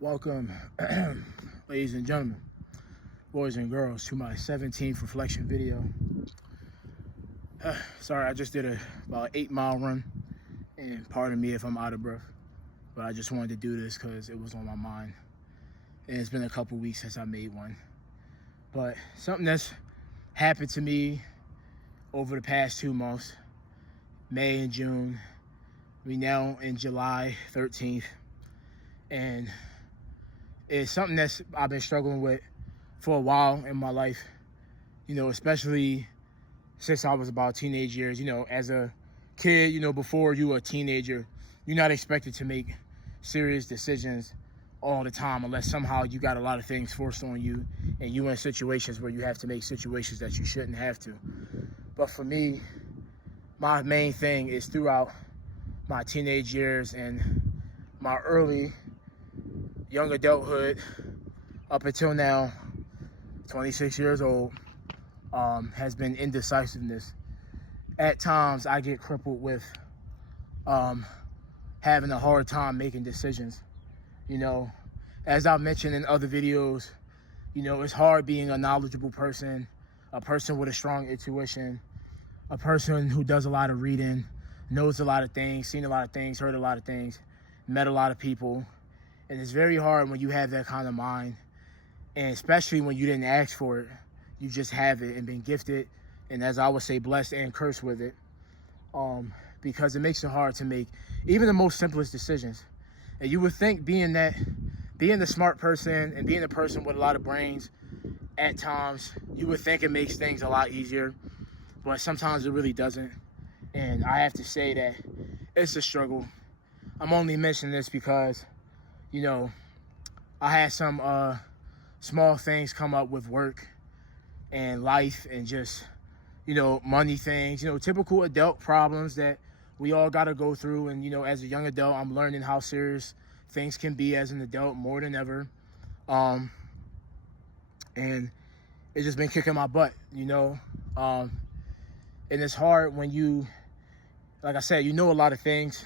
Welcome, ladies and gentlemen, boys and girls, to my 17th reflection video. Sorry, I just did about 8-mile run, and pardon me if I'm out of breath, but I just wanted to do this because it was on my mind, and it's been a couple weeks since I made one. But something that's happened to me over the past 2 months, May and June, we now in July 13th, and it's something that's I've been struggling with for a while in my life, especially since I was about teenage years. As a kid, before you were a teenager, you're not expected to make serious decisions all the time unless somehow you got a lot of things forced on you and you're in situations where you have to make situations that you shouldn't have to. But for me, my main thing is throughout my teenage years and my early young adulthood up until now, 26 years old, has been indecisiveness. At times I get crippled with having a hard time making decisions. As I've mentioned in other videos, it's hard being a knowledgeable person, a person with a strong intuition, a person who does a lot of reading, knows a lot of things, seen a lot of things, heard a lot of things, met a lot of people. And it's very hard when you have that kind of mind, and especially when you didn't ask for it. You just have it and been gifted, and as I would say, blessed and cursed with it, because it makes it hard to make even the most simplest decisions. And you would think being the smart person and being a person with a lot of brains, at times, you would think it makes things a lot easier, but sometimes it really doesn't. And I have to say that it's a struggle. I'm only mentioning this because I had some small things come up with work and life and just, money things, typical adult problems that we all got to go through. And, as a young adult, I'm learning how serious things can be as an adult more than ever. And it's just been kicking my butt, and it's hard when you, like I said, a lot of things.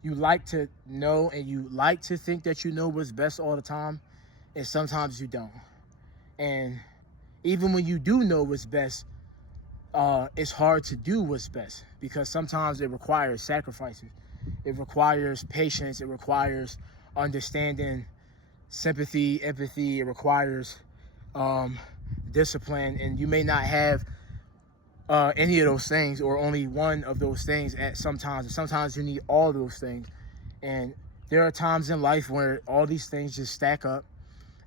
You like to know and you like to think that you know what's best all the time, and sometimes you don't. And even when you do know what's best, it's hard to do what's best because sometimes it requires sacrifices. It requires patience. It requires understanding, sympathy, empathy. It requires discipline, and you may not have any of those things or only one of those things at sometimes. And sometimes you need all of those things. And there are times in life where all these things just stack up,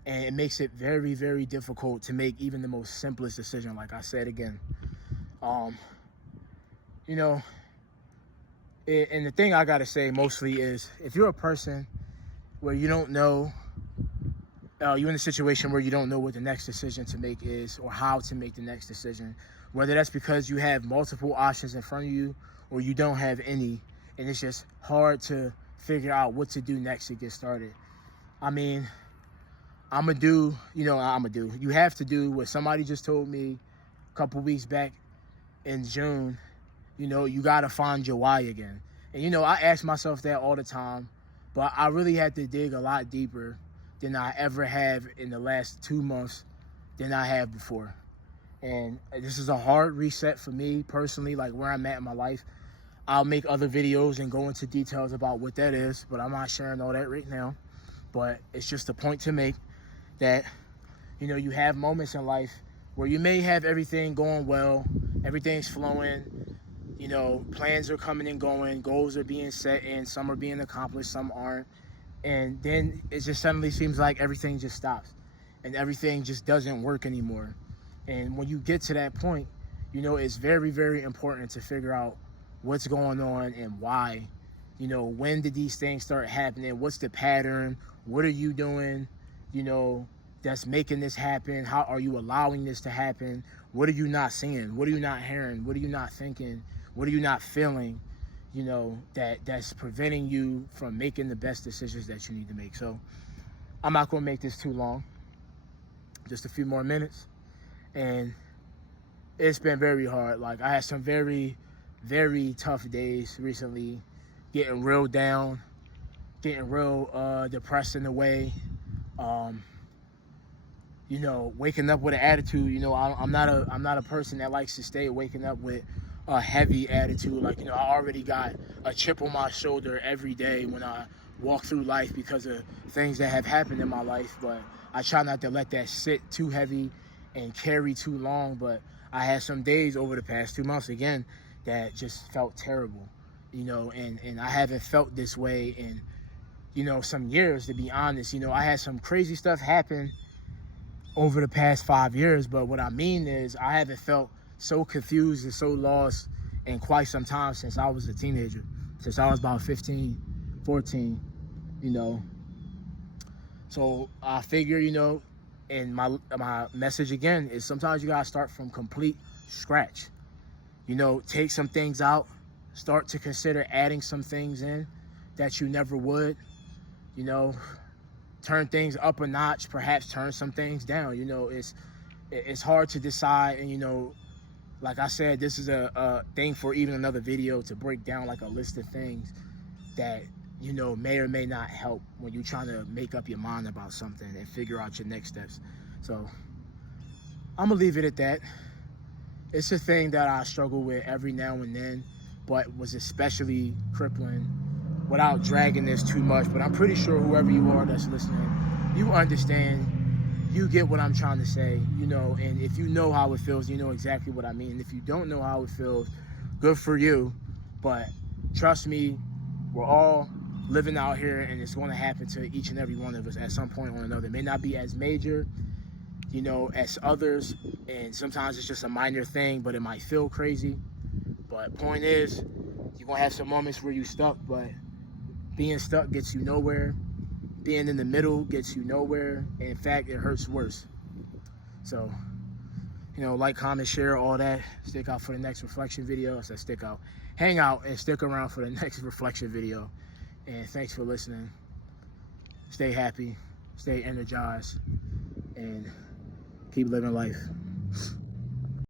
and it makes it very, very difficult to make even the most simplest decision, like I said again. And the thing I got to say mostly is, if you're a person where you don't know, you're in a situation where you don't know what the next decision to make is or how to make the next decision, whether that's because you have multiple options in front of you or you don't have any, and it's just hard to figure out what to do next to get started. I mean, you have to do what somebody just told me a couple weeks back in June. You got to find your why again. And, I ask myself that all the time, but I really had to dig a lot deeper than I ever have in the last 2 months than I have before. And this is a hard reset for me personally, like where I'm at in my life. I'll make other videos and go into details about what that is, but I'm not sharing all that right now. But it's just a point to make that, you have moments in life where you may have everything going well, everything's flowing, plans are coming and going, goals are being set and some are being accomplished, some aren't. And then it just suddenly seems like everything just stops and everything just doesn't work anymore. And when you get to that point, it's very, very important to figure out what's going on and why. When did these things start happening? What's the pattern? What are you doing, that's making this happen? How are you allowing this to happen? What are you not seeing? What are you not hearing? What are you not thinking? What are you not feeling? That's preventing you from making the best decisions that you need to make. So I'm not going to make this too long, just a few more minutes. And it's been very hard. Like, I had some very, very tough days recently, getting real down, getting real depressed in a way. You know, waking up with an attitude. You know, I'm not a person that likes to stay waking up with a heavy attitude. Like, you know, I already got a chip on my shoulder every day when I walk through life because of things that have happened in my life. But I try not to let that sit too heavy and carry too long. But I had some days over the past 2 months again that just felt terrible. You know, and I haven't felt this way in, you know, some years, to be honest. You know, I had some crazy stuff happen over the past 5 years, but what I mean is I haven't felt so confused and so lost in quite some time since I was a teenager, since I was about 15, 14, you know. So I figure, you know, and my message again is sometimes you gotta start from complete scratch. You know, take some things out, start to consider adding some things in that you never would, you know, turn things up a notch, perhaps turn some things down. You know, it's hard to decide. And, you know, like I said, this is a thing for even another video to break down like a list of things that, you know, may or may not help when you're trying to make up your mind about something and figure out your next steps. So I'm gonna leave it at that. It's a thing that I struggle with every now and then, but was especially crippling, without dragging this too much. But I'm pretty sure whoever you are that's listening, you understand, you get what I'm trying to say, you know. And if you know how it feels, you know exactly what I mean. If you don't know how it feels, good for you. But trust me, we're all living out here, and it's going to happen to each and every one of us at some point or another. It may not be as major, you know, as others, and sometimes it's just a minor thing, but it might feel crazy. But point is, you're going to have some moments where you're stuck, but being stuck gets you nowhere. Being in the middle gets you nowhere. And in fact, it hurts worse. So, you know, like, comment, share, all that. Stick out for the next reflection video. I said stick out. Hang out and stick around for the next reflection video. And thanks for listening. Stay happy. Stay energized. And keep living life.